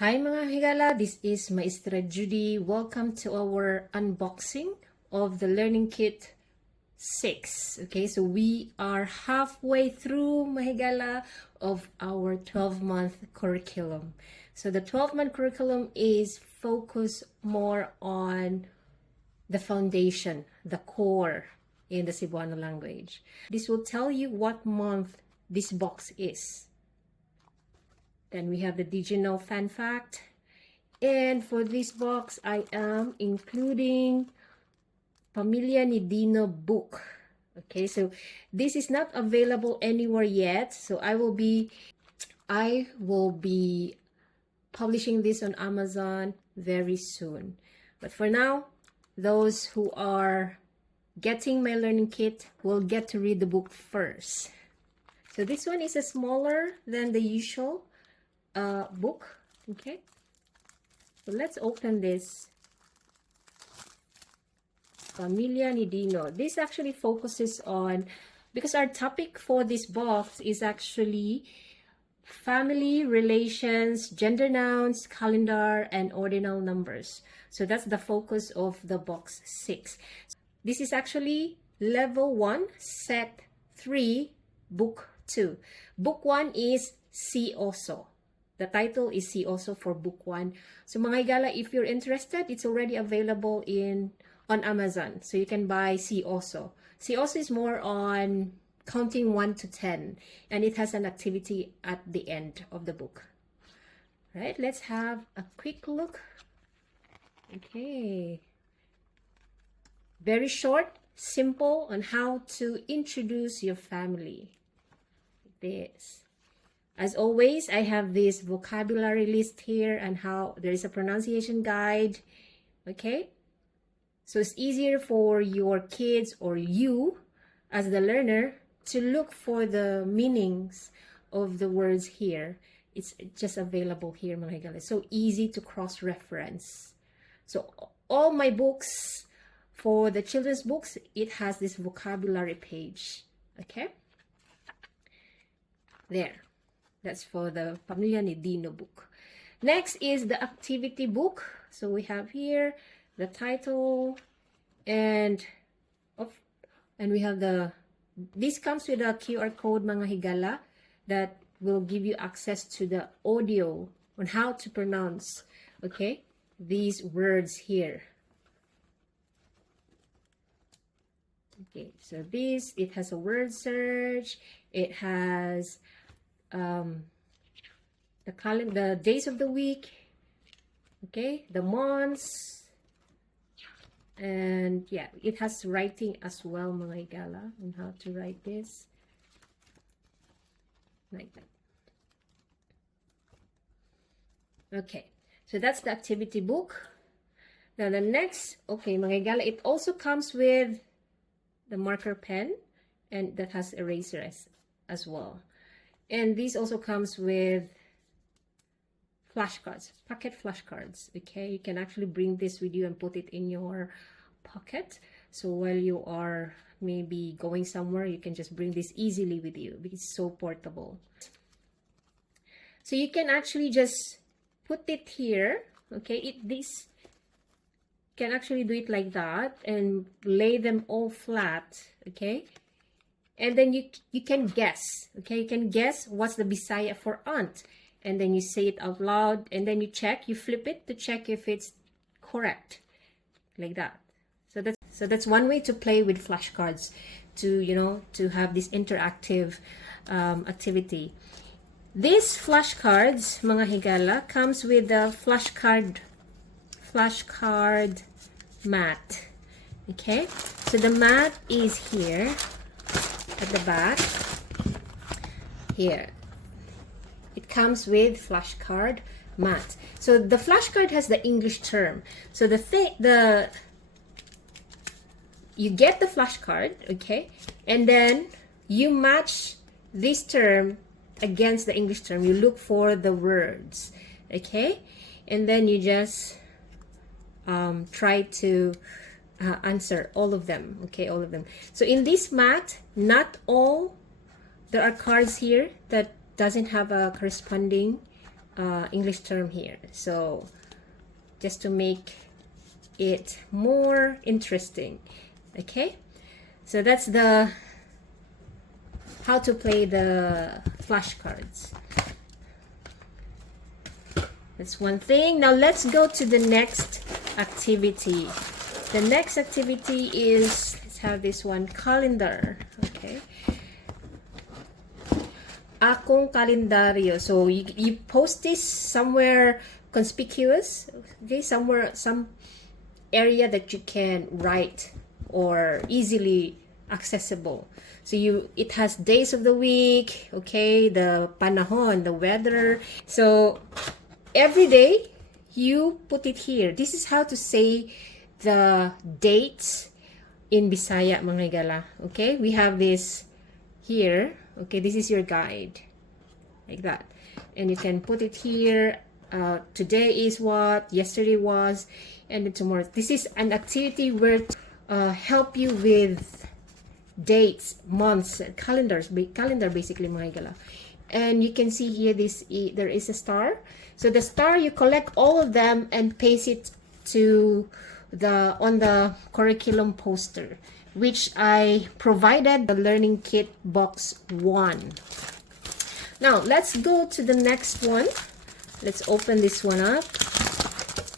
Hi mga higala, this is Maestra Judy. Welcome to our unboxing of the Learning Kit 6. Okay, so we are halfway through, mahigala, of our 12-month curriculum. So the 12-month curriculum is focused more on the foundation, the core in the Cebuano language. This will tell you what month this box is. Then we have the Did You Know Fan Fact. And for this box, I am including Pamilya ni Dino book. Okay, so this is not available anywhere yet. So I will be publishing this on Amazon very soon. But for now, those who are getting my learning kit will get to read the book first. So this one is smaller than the usual book. Okay, so let's open this Pamilya ni Dino. This actually focuses on, because our topic for this box is actually family, relations, gender nouns, calendar, and ordinal numbers. So that's the focus of the box 6. This is actually level 1, set 3, book 2. Book 1 is See Also. The title is See Also for book 1. So mga higala, if you're interested, it's already available on Amazon. So you can buy See Also. See Also is more on counting 1 to 10. And it has an activity at the end of the book. Right, let's have a quick look. Okay. Very short, simple on how to introduce your family. Like this. As always, I have this vocabulary list here and how there is a pronunciation guide. Okay, so it's easier for your kids or you as the learner to look for the meanings of the words here. It's just available here, mga higala. So easy to cross-reference. So all my books, for the children's books, it has this vocabulary page. Okay, there. That's for the Pamilya ni Dino book. Next is the activity book. So we have here the title and we have this comes with a QR code, mga higala, that will give you access to the audio on how to pronounce, okay, these words here. Okay, so it has a word search. It has the days of the week, okay, the months, and yeah, it has writing as well, mga higala, on how to write this like that. Okay, so that's the activity book. Now the next, okay, mga higala, it also comes with the marker pen, and that has eraser as well. And this also comes with flashcards, pocket flashcards. Okay, you can actually bring this with you and put it in your pocket. So while you are maybe going somewhere, you can just bring this easily with you because it's so portable. So you can actually just put it here. Okay, this can actually do it like that and lay them all flat. Okay. And then you can guess, okay? You can guess what's the Bisaya for aunt. And then you say it out loud, and then you flip it to check if it's correct, like that. So that's one way to play with flashcards, to have this interactive activity. These flashcards, mga higala, comes with the flashcard mat. Okay? So the mat is here. At the back here, it comes with flashcard mat. So the flashcard has the English term. So you get the flashcard, okay, and then you match this term against the English term. You look for the words, okay, and then you just try to answer all of them, okay, all of them. So in this mat, there are cards here that doesn't have a corresponding English term here. So just to make it more interesting. Okay, so that's the how to play the flashcards. That's one thing. Now let's go to the next activity. The next activity is, let's have this one, calendar. Okay, akong kalendaryo. So you post this somewhere conspicuous, okay, somewhere, some area that you can write or easily accessible. So it has days of the week, okay, the panahon, the weather. So every day you put it here. This is how to say the dates in Bisaya, mga higala. Okay, we have this here. Okay, this is your guide, like that, and you can put it here. Today is what, yesterday was, and then tomorrow. This is an activity where help you with dates, months, calendar basically, mga higala. And you can see here this there is a star. So the star, you collect all of them and paste it to on the curriculum poster, which I provided the learning kit box 1. Now let's go to the next one. Let's open this one up.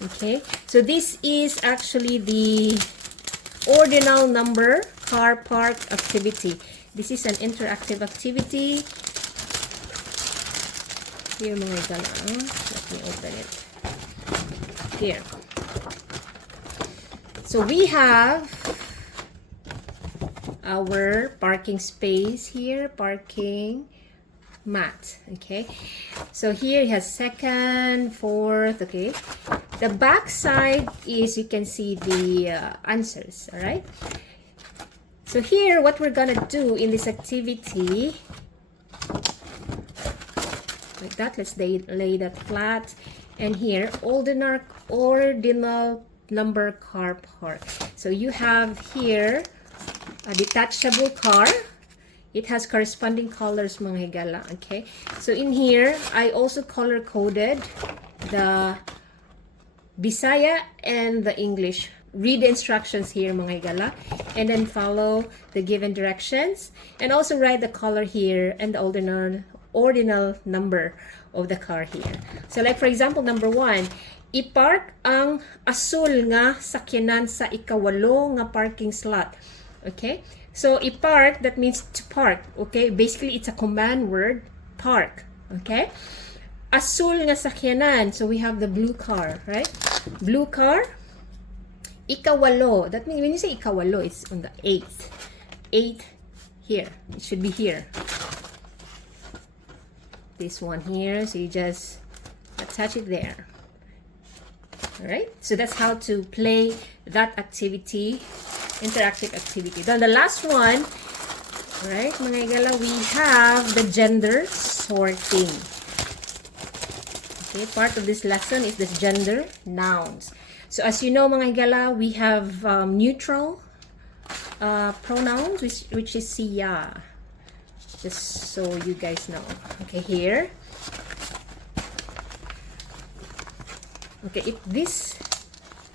Okay, so this is actually the ordinal number car park activity. This is an interactive activity. Here, mga gala, let me open it. Here. So we have our parking space here, parking mat. Okay, so here it has second, fourth. Okay, the back side is, you can see the answers. All right, so here what we're gonna do in this activity, like that, let's lay that flat, and here ordinal number car park. So you have here a detachable car. It has corresponding colors, mga higala. Okay, so in here I also color coded the Bisaya and the English. Read the instructions here, mga higala, and then follow the given directions, and also write the color here and the ordinal number of the car here. So like for example, number 1, ipark ang asul nga sakyanan sa ikawalo nga parking slot. Okay, so ipark, that means to park. Okay, basically it's a command word, park. Okay, asul nga sakyanan, so we have the blue car, right? Blue car. Ikawalo, that means when you say ikawalo, it's on the 8th. 8 here, it should be here. This one here, so you just attach it there. All right, so that's how to play that activity, interactive activity. Then the last one, all right, mga higala, we have the gender sorting. Okay, part of this lesson is the gender nouns. So as you know, mga higala, we have neutral pronouns, which is siya. Just so you guys know. Okay, here. Okay, if this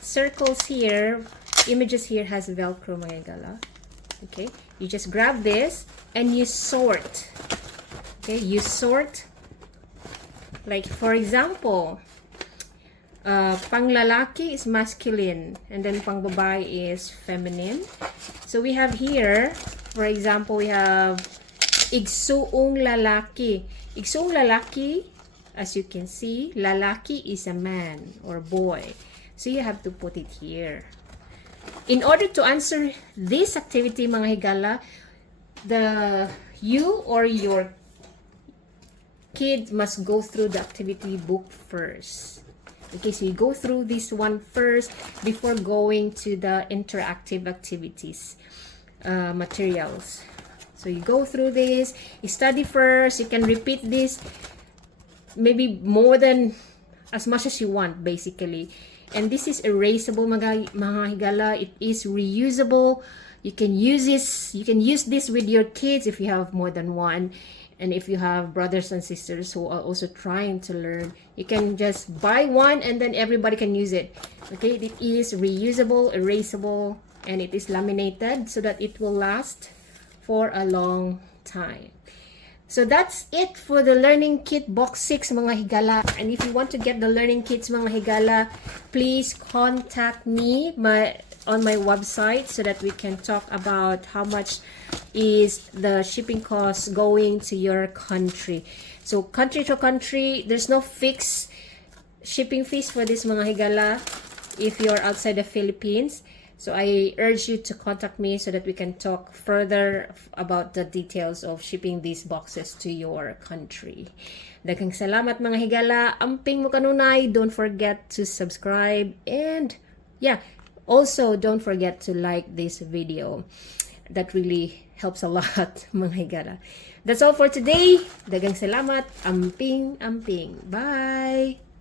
circles here, images here has Velcro, mga higala. Okay, you just grab this and you sort. Okay, you sort. Like for example, pang lalaki is masculine, and then pang babae is feminine. So we have here, for example, we have igsuong lalaki. Igsuong lalaki, as you can see, lalaki is a man or boy. So you have to put it here. In order to answer this activity, mga higala, you or your kid must go through the activity book first. Okay, so you go through this one first before going to the interactive activities materials. So you go through this, you study first, you can repeat this maybe more than as much as you want, basically. And this is erasable, mga higala. It is reusable. You can use this with your kids if you have more than one. And if you have brothers and sisters who are also trying to learn, you can just buy one and then everybody can use it. Okay, it is reusable, erasable, and it is laminated so that it will last for a long time. So that's it for the learning kit box 6 mga higala. And if you want to get the learning kits mga higala, please contact me on my website so that we can talk about how much is the shipping cost going to your country. So country to country, there's no fixed shipping fees for this mga higala if you're outside the Philippines. So I urge you to contact me so that we can talk further about the details of shipping these boxes to your country. Daghang salamat mga higala. Amping mo kanunay. Don't forget to subscribe. And yeah, also don't forget to like this video. That really helps a lot mga higala. That's all for today. Daghang salamat. Amping. Bye!